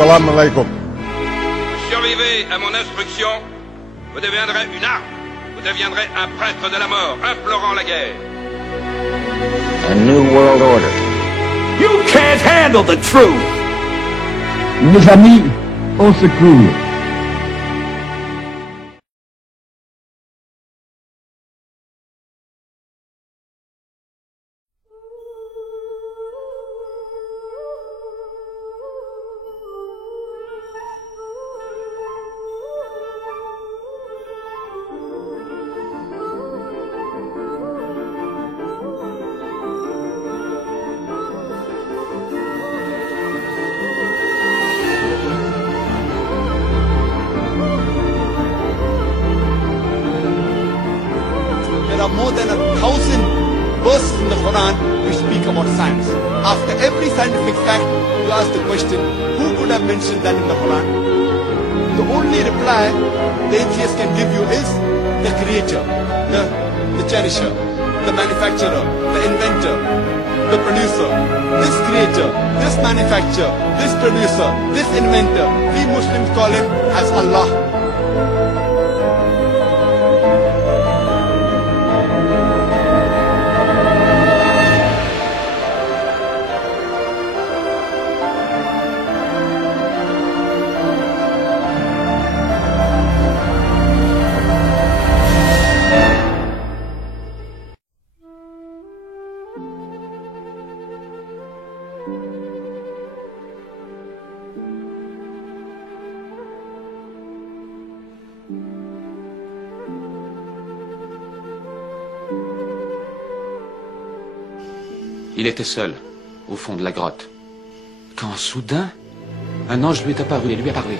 Salam alaikum. Survivez à mon instruction, vous deviendrez une arme, vous deviendrez un prêtre de la mort, implorant la guerre. A new world order. You can't handle the truth! Mes amis, au secours. There are more than 1,000 verses in the Quran which speak about science. After every scientific fact, you ask the question, who could have mentioned that in the Quran? The only reply the atheist can give you is the creator, the cherisher, the manufacturer, the inventor, the producer. This creator, this manufacturer, this producer, this inventor, we Muslims call him as Allah. Il était seul, au fond de la grotte, quand soudain, un ange lui est apparu et lui a parlé.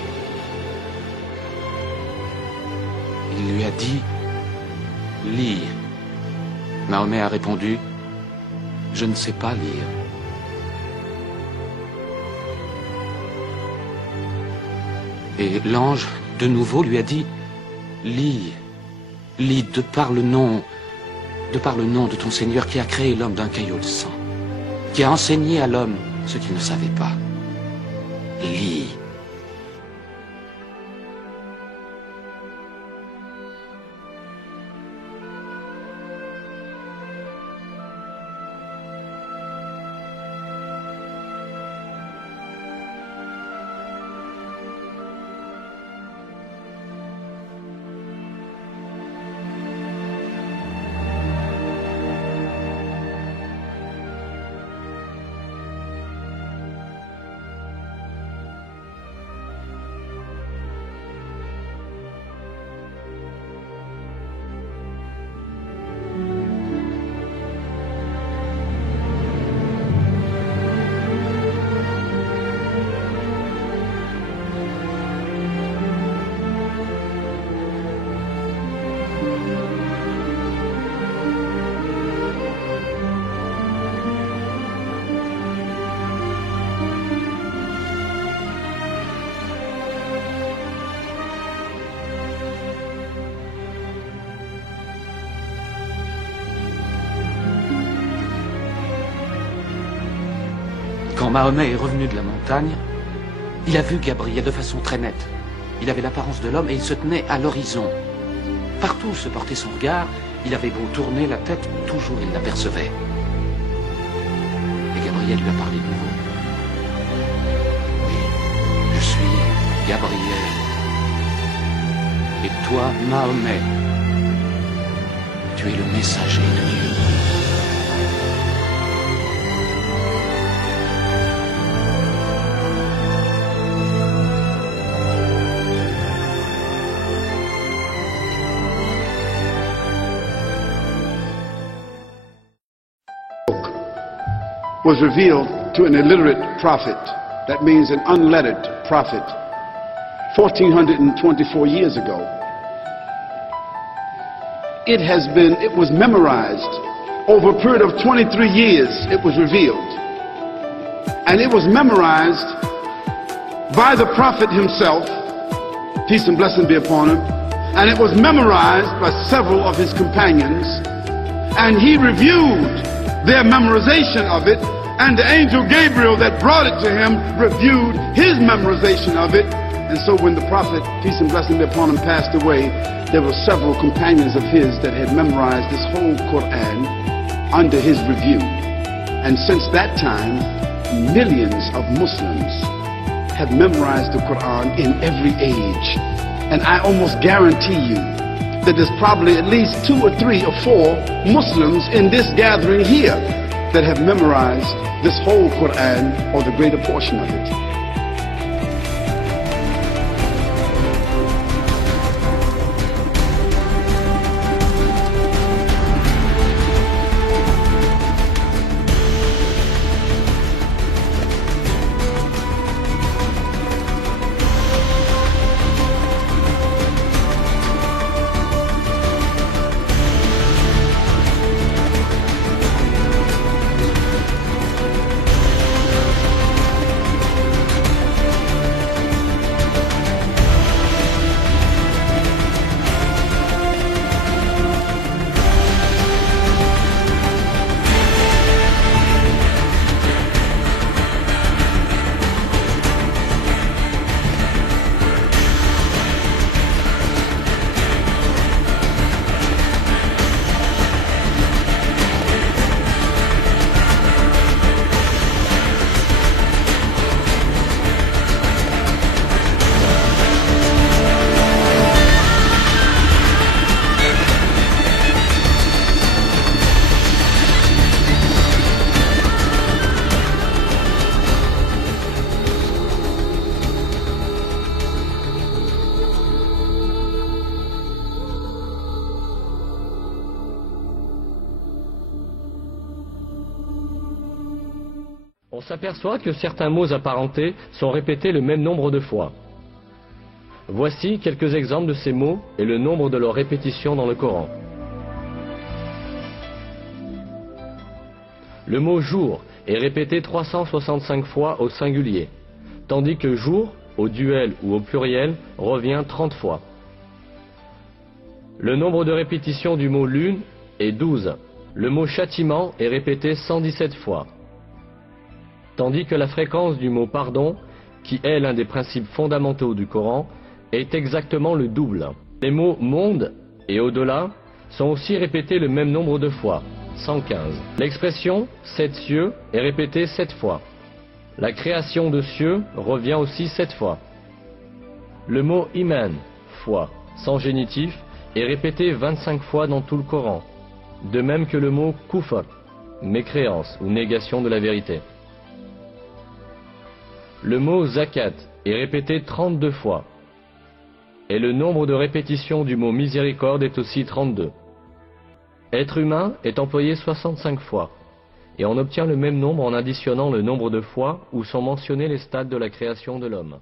Il lui a dit, « Lis ». Mahomet a répondu, « Je ne sais pas lire ». Et l'ange, de nouveau, lui a dit, « Lis, lis de par le nom de ton Seigneur qui a créé l'homme d'un caillot de sang, qui a enseigné à l'homme ce qu'il ne savait pas. Lis. » Quand Mahomet est revenu de la montagne, il a vu Gabriel de façon très nette. Il avait l'apparence de l'homme et il se tenait à l'horizon. Partout où se portait son regard, il avait beau tourner la tête, toujours il l'apercevait. Et Gabriel lui a parlé de nouveau. Oui, je suis Gabriel. Et toi, Mahomet, tu es le messager de Dieu. Was revealed to an illiterate prophet, that means an unlettered prophet, 1424 years ago. It was memorized over a period of 23 years. It was revealed, and it was memorized by the prophet himself, peace and blessing be upon him, and it was memorized by several of his companions, and he reviewed their memorization of it And the angel Gabriel that brought it to him reviewed his memorization of it. And so when the prophet, peace and blessing be upon him, passed away, there were several companions of his that had memorized this whole Quran under his review. And since that time, millions of Muslims have memorized the Quran in every age. And I almost guarantee you that there's probably at least 2 or 3 or 4 Muslims in this gathering here that have memorized this whole Quran or the greater portion of it. On s'aperçoit que certains mots apparentés sont répétés le même nombre de fois. Voici quelques exemples de ces mots et le nombre de leurs répétitions dans le Coran. Le mot jour est répété 365 fois au singulier, tandis que jour, au duel ou au pluriel, revient 30 fois. Le nombre de répétitions du mot lune est 12. Le mot châtiment est répété 117 fois. Tandis que la fréquence du mot pardon, qui est l'un des principes fondamentaux du Coran, est exactement le double. Les mots monde et au-delà sont aussi répétés le même nombre de fois, 115. L'expression 7 cieux est répétée 7 fois. La création de cieux revient aussi 7 fois. Le mot iman, foi, sans génitif, est répété 25 fois dans tout le Coran, de même que le mot kufr, mécréance ou négation de la vérité. Le mot zakat est répété 32 fois. Et le nombre de répétitions du mot miséricorde est aussi 32. Être humain est employé 65 fois. Et on obtient le même nombre en additionnant le nombre de fois où sont mentionnés les stades de la création de l'homme.